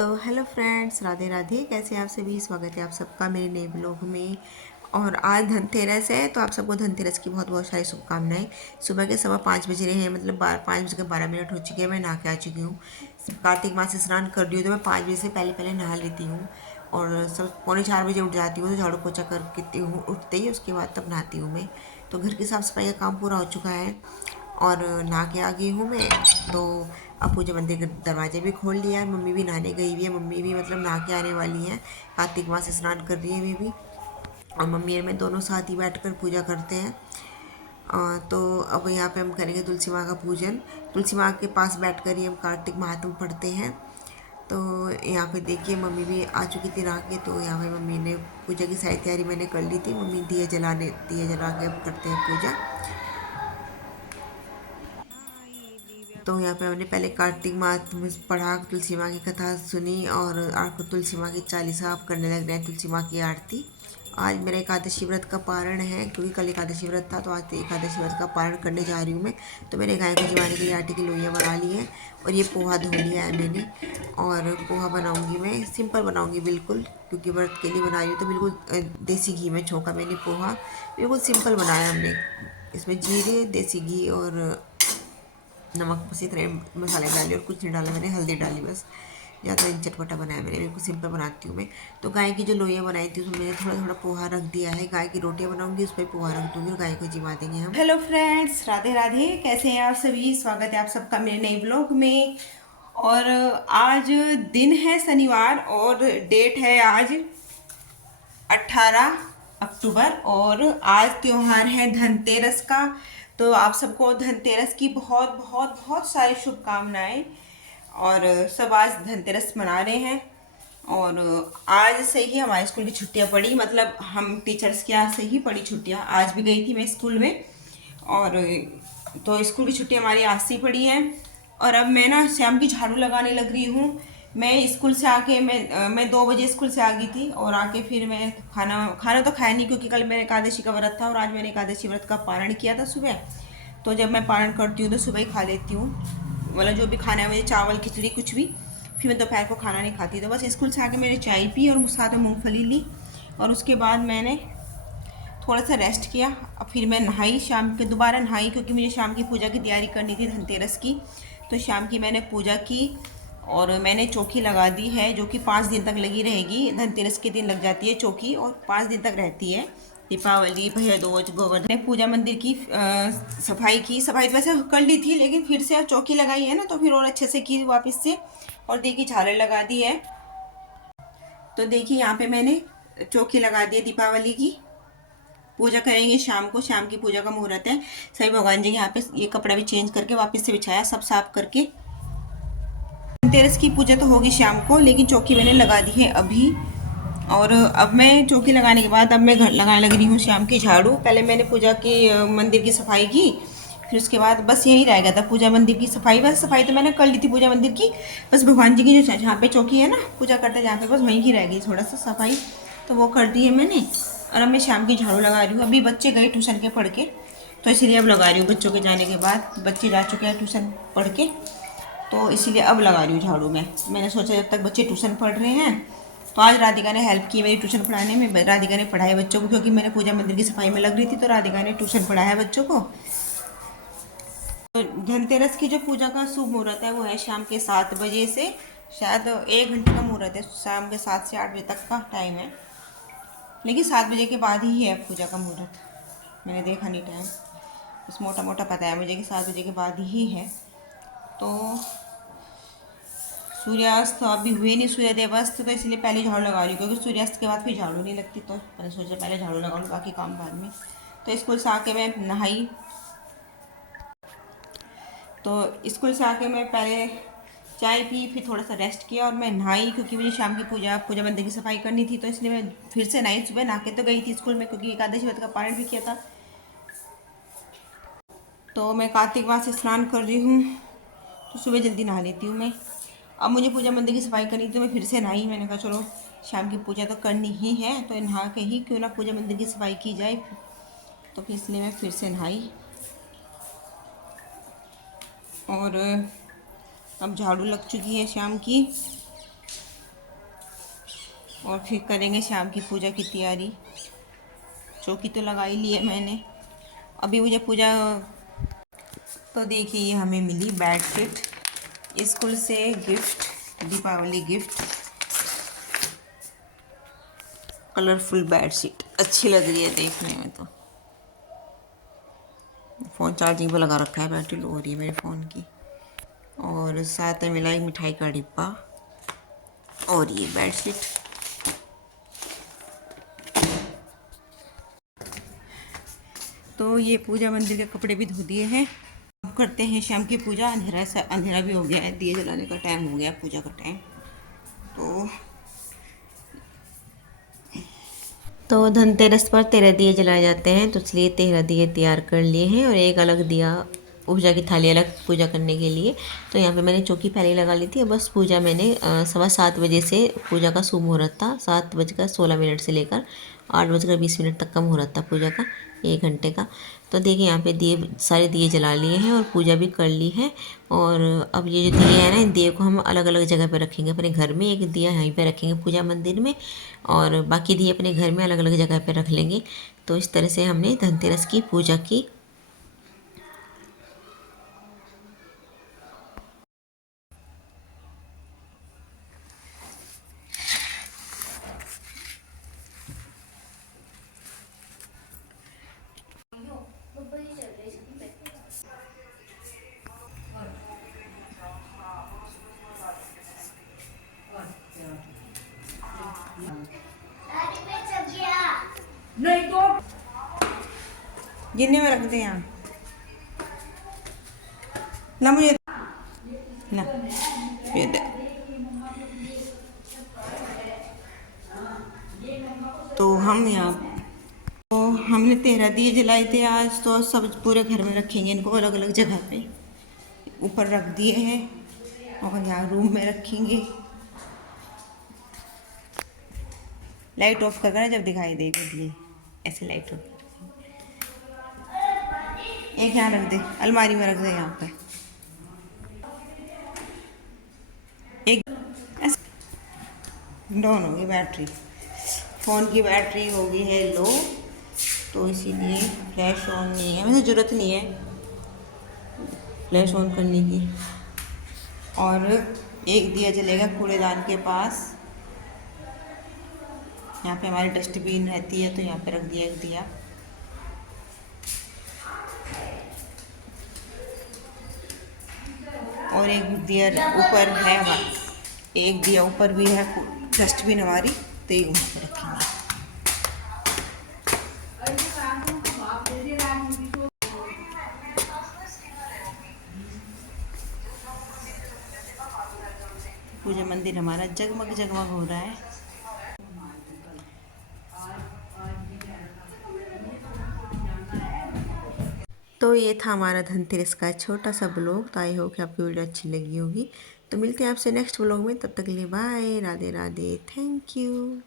तो hello friends, Radhe Radhe. कैसे हैं आप सभी? स्वागत है आप सबका मेरे नए ब्लॉग में। और आज धनतेरस है, तो आप सबको धनतेरस की बहुत बहुत सारी शुभकामनाएं। सुबह के 5:15 बजे रहे हैं, मतलब 5:12 हो चुके हैं। मैं नहा के आ चुकी हूँ। कार्तिक मास से स्नान कर रही हूँ, तो मैं 5 बजे से पहले पहले नहा लेती हूँ। और सब 3:45 उठ जाती हूँ, तो झाड़ू पोछा करती हूँ उठते ही। उसके बाद तब नहाती हूँ मैं। तो घर की साफ़ सफाई का काम पूरा हो चुका है और नहा के आ गई हूँ मैं। तो अब पूजा मंदिर के दरवाजे भी खोल लिया है। मम्मी भी नहाने गई हुई है। मम्मी भी मतलब नहा के आने वाली हैं। कार्तिक मास से स्नान कर रही है वे भी। और मम्मी और मैं दोनों साथ ही बैठकर पूजा करते हैं। तो अब यहाँ पे हम करेंगे तुलसी माँ का पूजन। तुलसी माँ के पास बैठकर ही हम कार्तिक महात्म पढ़ते हैं। तो यहाँ पे देखिए, मम्मी भी आ चुकी थी नहा के। तो यहाँ पे मम्मी ने पूजा की सारी तैयारी मैंने कर ली थी। मम्मी दिए जला के अब करते हैं पूजा। तो यहाँ पे हमने पहले कार्तिक माह में पढ़ा, तुलसी माँ की कथा सुनी और आपको तुलसी माँ की चालीसा आप करने लग रहे हैं, तुलसी माँ की आरती। आज मेरा एकादशी व्रत का पारण है, क्योंकि कल एकादशी व्रत था, तो आज एकादशी व्रत का पारण करने जा रही हूँ मैं। तो मैंने गाय को जिवाने के लिए आटे की लोइयाँ बना ली है और ये पोहा धो लिया है मैंने। और पोहा बनाऊँगी मैं, सिंपल बनाऊँगी बिल्कुल, क्योंकि व्रत के लिए बना रही हूँ। तो बिल्कुल देसी घी में छोंका मैंने पोहा, बिल्कुल सिंपल बनाया हमने। इसमें जीरे, देसी घी और नमक, बस इतने मसाले डाले और कुछ नहीं डाला मैंने, हल्दी डाली बस। ज़्यादा नहीं चटपटा बनाया मैंने, बिल्कुल सिंपल बनाती हूँ मैं। तो गाय की जो लोइयाँ बनाई थी उसमें मैंने थोड़ा थोड़ा पोहा रख दिया है। गाय की रोटियाँ बनाऊंगी, उस पर पोहा रख दूँगी और गाय को जिमा देंगे हम। Hello friends, Radhe Radhe. कैसे हैं आप सभी? स्वागत है आप सबका मेरे नए ब्लॉग में। और आज दिन है शनिवार और डेट है आज 18 अक्टूबर और आज त्योहार है धनतेरस का। तो आप सबको धनतेरस की बहुत बहुत बहुत सारी शुभकामनाएं। और सब आज धनतेरस मना रहे हैं। और आज से ही हमारे स्कूल की छुट्टियां पड़ी, मतलब हम टीचर्स की आज से ही पड़ी छुट्टियां। आज भी गई थी मैं स्कूल में। और तो स्कूल की छुट्टी हमारी आज से ही पड़ी है। और अब मैं ना शाम की झाड़ू लगाने लग रही हूँ। मैं स्कूल से आके मैं 2 बजे स्कूल से आ गई थी और आके फिर मैं खाना खाना तो खाया नहीं, क्योंकि कल मेरे एकादशी का व्रत था और आज मैंने एकादशी व्रत का पारण किया था सुबह। तो जब मैं पारण करती हूँ तो सुबह ही खा लेती हूँ, मतलब जो भी खाना है मुझे, चावल खिचड़ी कुछ भी। फिर मैं दोपहर को खाना नहीं खाती। तो बस स्कूल से आके मैंने चाय पी और साथ में मूँगफली ली। और उसके बाद मैंने थोड़ा सा रेस्ट किया। अब फिर मैं नहाई, शाम के दोबारा नहाई, क्योंकि मुझे शाम की पूजा की तैयारी करनी थी धनतेरस की। तो शाम की मैंने पूजा की और मैंने चौकी लगा दी है, जो कि 5 दिन तक लगी रहेगी। धनतेरस के दिन लग जाती है चौकी और 5 दिन तक रहती है। दीपावली, भैया दूज, गोवर्धन। पूजा मंदिर की सफाई तो वैसे कर ली थी, लेकिन फिर से चौकी लगाई है ना, तो फिर और अच्छे से की वापस से। और देखिए झालर लगा दी है। तो देखिए यहाँ पे मैंने चौकी लगा दी है दीपावली की। पूजा करेंगे शाम को, शाम की पूजा का मुहूर्त है। सभी भगवान जी के यहाँ पे ये कपड़ा भी चेंज करके वापस से बिछाया, सब साफ करके। धनतेरस की पूजा तो होगी शाम को, लेकिन चौकी मैंने लगा दी है अभी। और अब मैं चौकी लगाने के बाद अब मैं घर लगाने लग रही हूँ शाम की झाड़ू। पहले मैंने पूजा की मंदिर की सफाई की, फिर उसके बाद बस यही रह गया था पूजा मंदिर की सफाई। बस सफाई तो मैंने कर ली थी पूजा मंदिर की। बस भगवान जी की जो जहाँ पे चौकी है ना पूजा करते हैं जहाँ पे, बस वहीं की रह गई थोड़ा सा सफाई, तो वो कर दी है मैंने। और अब मैं शाम की झाड़ू लगा रही हूँ। अभी बच्चे गए ट्यूशन के पढ़ के, तो इसीलिए अब लगा रही हूँ। बच्चों के जाने के बाद बच्चे जा चुके हैं ट्यूशन पढ़ के, तो इसीलिए अब लगा रही हूँ झाड़ू मैं। मैंने सोचा जब तक बच्चे ट्यूशन पढ़ रहे हैं। तो आज राधिका ने हेल्प की मेरी ट्यूशन पढ़ाने में। राधिका ने पढ़ाया बच्चों को, क्योंकि मैंने पूजा मंदिर की सफाई में लग रही थी, तो राधिका ने ट्यूशन पढ़ाया बच्चों को। तो धनतेरस की जो पूजा का शुभ मुहूर्त है वो है शाम के 7 बजे से, शायद 1 घंटे का मुहूर्त है। शाम के 7 से 8 बजे तक का टाइम है, लेकिन 7 बजे के बाद ही है पूजा का मुहूर्त। मैंने देखा नहीं टाइम, बस मोटा मोटा पता है मुझे कि 7 बजे के बाद ही है। तो सूर्यास्त तो अभी हुए नहीं, सूर्यदेव अस्त, तो इसलिए पहले झाड़ू लगा रही हूँ, क्योंकि सूर्यास्त के बाद फिर झाड़ू नहीं लगती। तो मैंने सोचा पहले झाड़ू लगाऊँ, बाकी काम बाद में। तो स्कूल से आके मैं नहाई। तो स्कूल से आके मैं पहले चाय पी, फिर थोड़ा सा रेस्ट किया और मैं नहाई, क्योंकि मुझे शाम की पूजा मंदिर की सफाई करनी थी। तो इसलिए मैं फिर से नहाई। सुबह नहा के तो गई थी स्कूल में, क्योंकि एकादशी व्रत का पारण भी किया था। तो मैं कार्तिक मास से स्नान कर रही हूँ, तो सुबह जल्दी नहा लेती हूँ मैं। अब मुझे पूजा मंदिर की सफाई करनी थी, तो मैं फिर से नहाई। मैंने कहा चलो शाम की पूजा तो करनी ही है, तो नहा के ही क्यों ना पूजा मंदिर की सफाई की जाए। तो फिर इसलिए मैं फिर से नहाई। और अब झाड़ू लग चुकी है शाम की। और फिर करेंगे शाम की पूजा की तैयारी। चौकी तो लगा ही ली है मैंने। अभी मुझे पूजा। तो देखिए ये हमें मिली बेडशीट स्कूल से gift, Deepawali gift. Colourful bedsheet अच्छी लग रही है देखने में। तो फ़ोन चार्जिंग पे लगा रखा है, बैटरी लो हो रही है मेरे फ़ोन की। और साथ में मिला एक मिठाई का डिब्बा और ये बेडशीट। तो ये पूजा मंदिर के कपड़े भी धो दिए हैं। अब करते हैं शाम की पूजा। अंधेरा सा अंधेरा भी हो गया है, दिए जलाने का टाइम हो गया, पूजा का टाइम। तो धनतेरस पर 13 दिए जलाए जाते हैं, तो इसलिए 13 दिए तैयार कर लिए हैं और एक अलग दिया पूजा की थाली अलग पूजा करने के लिए। तो यहाँ पे मैंने चौकी पहले ही लगा ली थी। बस पूजा मैंने 7:15 से पूजा का शुभ मुहूर्त था, 7:16 से लेकर 8:20 तक का मुहूर्त था पूजा का, 1 घंटे का। तो देखिए यहाँ पे दिए, सारे दिए जला लिए हैं और पूजा भी कर ली है। और अब ये जो दिए हैं ना, इन दिए को हम अलग अलग जगह पे रखेंगे। अपने घर में एक दिया यहीं पे रखेंगे पूजा मंदिर में, और बाकी दिए अपने घर में अलग अलग जगह पे रख लेंगे। तो इस तरह से हमने धनतेरस की पूजा की। नहीं तो गिन्ने में रख दे यहाँ। ना मुझे ना ये दे। तो हम यहाँ, तो हमने 13 दिए जलाए थे आज। तो सब पूरे घर में रखेंगे इनको अलग अलग जगह पे। ऊपर रख दिए हैं और यहाँ रूम में रखेंगे। लाइट ऑफ कर जब दिखाई देगा दिए, ऐसे लाइट ऑफ। एक यहाँ रख दे, अलमारी में रख दे यहाँ पे एक। डाउन होगी बैटरी, फ़ोन की बैटरी हो गई है लो, तो इसीलिए फ्लैश ऑन नहीं है। मुझे ज़रूरत नहीं है फ्लैश ऑन करने की। और एक दिया जलेगा कूड़ेदान के पास। यहाँ पे हमारी डस्टबिन रहती है, तो यहाँ पे रख दिया एक दिया। और एक दिया ऊपर है हमारा, एक दिया ऊपर भी है डस्टबिन हमारी, तो एक वहाँ पे रखेंगे। पूजा मंदिर हमारा जगमग जगमग हो रहा है। तो ये था हमारा धनतेरस का छोटा सा ब्लॉग। तो आई होप कि आपको वीडियो अच्छी लगी होगी। तो मिलते हैं आपसे नेक्स्ट ब्लॉग में, तब तक के लिए bye, Radhe Radhe, thank you.